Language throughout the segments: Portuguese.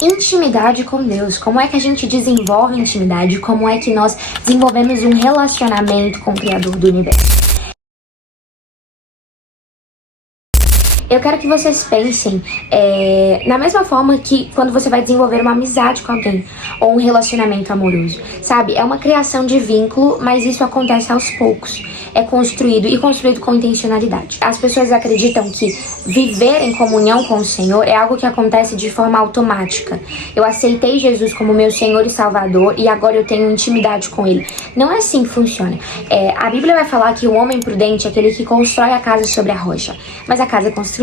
Intimidade com Deus. Como é que a gente desenvolve intimidade? Como é que nós desenvolvemos um relacionamento com o Criador do Universo? Eu quero que vocês pensem na mesma forma que quando você vai desenvolver uma amizade com alguém ou um relacionamento amoroso, sabe? É uma criação de vínculo, mas isso acontece aos poucos. É construído e construído com intencionalidade. As pessoas acreditam que viver em comunhão com o Senhor é algo que acontece de forma automática. Eu aceitei Jesus como meu Senhor e Salvador e agora eu tenho intimidade com Ele. Não é assim que funciona. A Bíblia vai falar que o homem prudente é aquele que constrói a casa sobre a rocha, mas a casa é construída.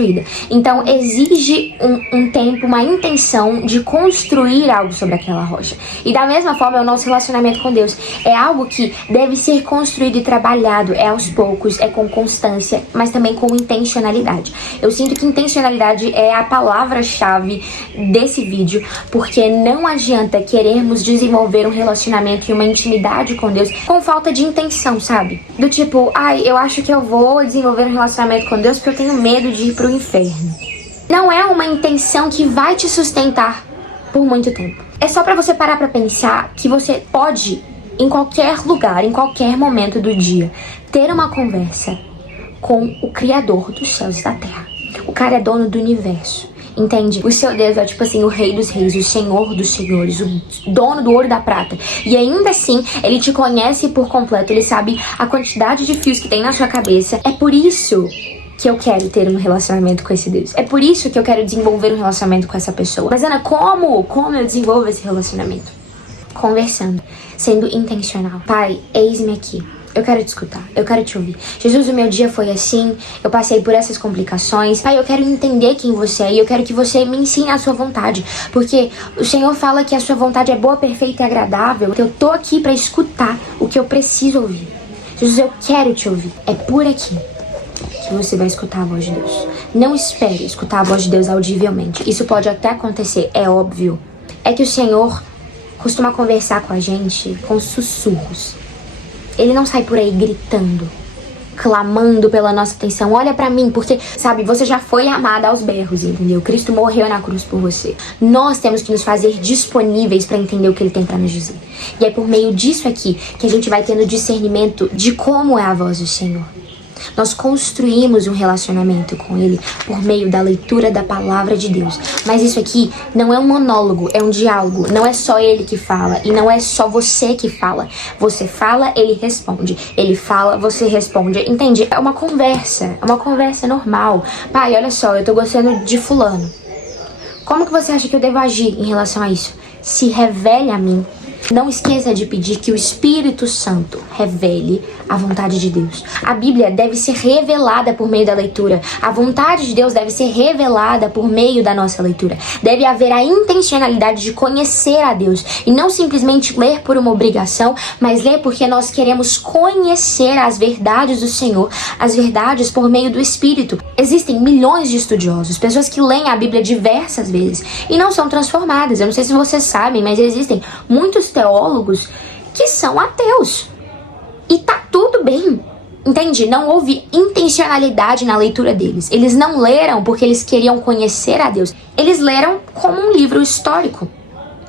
Então exige um tempo, uma intenção de construir algo sobre aquela rocha. E da mesma forma é o nosso relacionamento com Deus. É algo que deve ser construído e trabalhado. É aos poucos, é com constância, mas também com intencionalidade. Eu sinto que intencionalidade é a palavra-chave desse vídeo, porque não adianta querermos desenvolver um relacionamento e uma intimidade com Deus com falta de intenção, sabe? Do tipo, eu acho que eu vou desenvolver um relacionamento com Deus porque eu tenho medo de ir pro inferno. Não é uma intenção que vai te sustentar por muito tempo. É só pra você parar pra pensar que você pode, em qualquer lugar, em qualquer momento do dia, ter uma conversa com o Criador dos céus e da terra. O cara é dono do universo, entende? O seu Deus é tipo assim, o Rei dos Reis, o Senhor dos Senhores, o dono do ouro e da prata. E ainda assim, ele te conhece por completo, ele sabe a quantidade de fios que tem na sua cabeça. É por isso que eu quero ter um relacionamento com esse Deus. É por isso que eu quero desenvolver um relacionamento com essa pessoa. Mas Ana, como eu desenvolvo esse relacionamento? Conversando, sendo intencional. Pai, eis-me aqui. Eu quero te escutar, eu quero te ouvir. Jesus, o meu dia foi assim, eu passei por essas complicações. Pai, eu quero entender quem você é e eu quero que você me ensine a sua vontade. Porque o Senhor fala que a sua vontade é boa, perfeita e agradável. Eu tô aqui pra escutar o que eu preciso ouvir. Jesus, eu quero te ouvir. É por aqui que você vai escutar a voz de Deus. Não espere escutar a voz de Deus audivelmente. Isso pode até acontecer, é óbvio. É que o Senhor costuma conversar com a gente com sussurros. Ele não sai por aí gritando, clamando pela nossa atenção. Olha pra mim, porque, sabe, você já foi amada aos berros, entendeu? Cristo morreu na cruz por você. Nós temos que nos fazer disponíveis pra entender o que Ele tem pra nos dizer. E é por meio disso aqui que a gente vai tendo discernimento de como é a voz do Senhor. Nós construímos um relacionamento com Ele por meio da leitura da palavra de Deus. Mas isso aqui não é um monólogo, é um diálogo. Não é só Ele que fala e não é só você que fala. Você fala, Ele responde. Ele fala, você responde. Entende? É uma conversa normal. Pai, olha só, eu tô gostando de fulano. Como que você acha que eu devo agir em relação a isso? Se revele a mim. Não esqueça de pedir que o Espírito Santo revele a vontade de Deus. A Bíblia deve ser revelada por meio da leitura. A vontade de Deus deve ser revelada por meio da nossa leitura. Deve haver a intencionalidade de conhecer a Deus. E não simplesmente ler por uma obrigação, mas ler porque nós queremos conhecer as verdades do Senhor, as verdades por meio do Espírito. Existem milhões de estudiosos, pessoas que leem a Bíblia diversas vezes e não são transformadas. Eu não sei se vocês sabem, mas existem muitos teólogos que são ateus. E tá tudo bem, entende? Não houve intencionalidade na leitura deles. Eles não leram porque eles queriam conhecer a Deus. Eles leram como um livro histórico.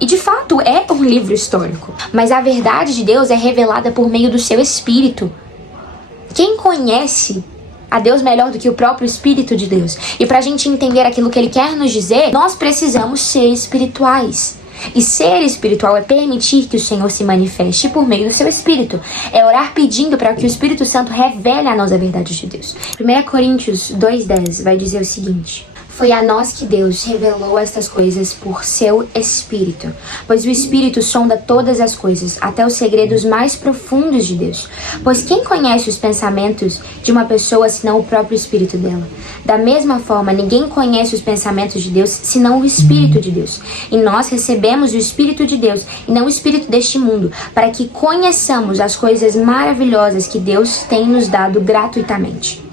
E de fato é um livro histórico. Mas a verdade de Deus é revelada por meio do seu Espírito. Quem conhece a Deus melhor do que o próprio Espírito de Deus? E pra gente entender aquilo que Ele quer nos dizer, nós precisamos ser espirituais. E ser espiritual é permitir que o Senhor se manifeste por meio do seu Espírito. É orar pedindo para que o Espírito Santo revele a nós a verdade de Deus. 1 Coríntios 2,10 vai dizer o seguinte: foi a nós que Deus revelou estas coisas por seu Espírito, pois o Espírito sonda todas as coisas, até os segredos mais profundos de Deus. Pois quem conhece os pensamentos de uma pessoa senão o próprio Espírito dela? Da mesma forma, ninguém conhece os pensamentos de Deus senão o Espírito de Deus. E nós recebemos o Espírito de Deus e não o Espírito deste mundo, para que conheçamos as coisas maravilhosas que Deus tem nos dado gratuitamente.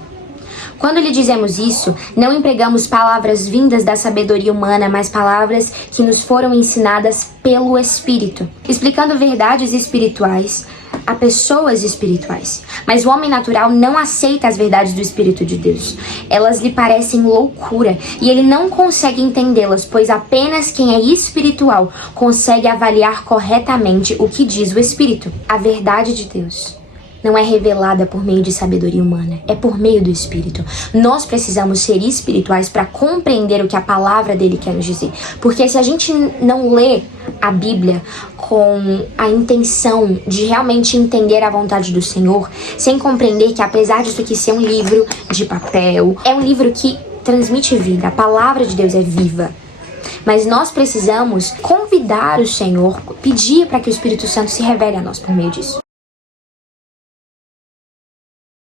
Quando lhe dizemos isso, não empregamos palavras vindas da sabedoria humana, mas palavras que nos foram ensinadas pelo Espírito, explicando verdades espirituais a pessoas espirituais. Mas o homem natural não aceita as verdades do Espírito de Deus. Elas lhe parecem loucura e ele não consegue entendê-las, pois apenas quem é espiritual consegue avaliar corretamente o que diz o Espírito. A verdade de Deus não é revelada por meio de sabedoria humana, é por meio do Espírito. Nós precisamos ser espirituais para compreender o que a palavra dele quer nos dizer. Porque se a gente não lê a Bíblia com a intenção de realmente entender a vontade do Senhor, sem compreender que apesar disso aqui ser um livro de papel, é um livro que transmite vida, a palavra de Deus é viva. Mas nós precisamos convidar o Senhor, pedir para que o Espírito Santo se revele a nós por meio disso.